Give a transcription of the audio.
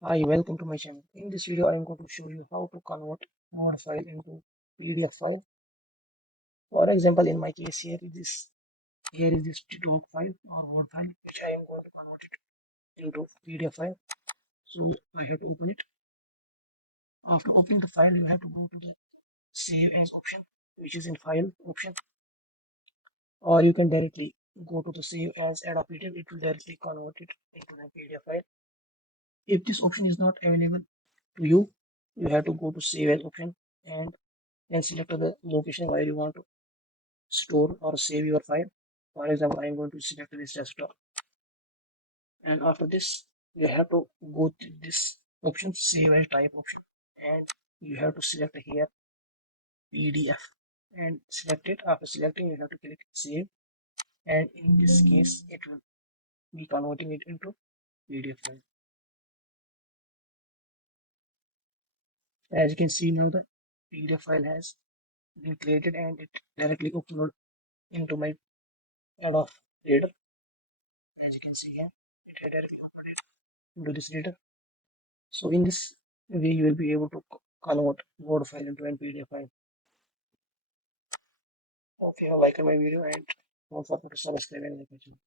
Hi, welcome to my channel. In this video, I am going to show you how to convert Word file into PDF file. For example, in my case, here is this doc file or Word file, which I am going to convert it into PDF file. So I have to open it. After opening the file, you have to go to the Save As option, which is in File option, or you can directly go to the Save As Adaptive. It will directly convert it into the PDF file. If this option is not available to you, you have to go to Save As option and then select the location where you want to store or save your file. For example, I am going to select this desktop, and after this you have to go to this option, save as type option, and you have to select here PDF and select it. After selecting, you have to click save, and in this case it will be converting it into PDF file. As you can see now, the PDF file has been created and it directly upload into my Adobe Reader. As you can see here, it directly into this reader. So in this way, you will be able to convert Word file into an PDF file. Hope you have liked my video and don't forget to subscribe and like my channel.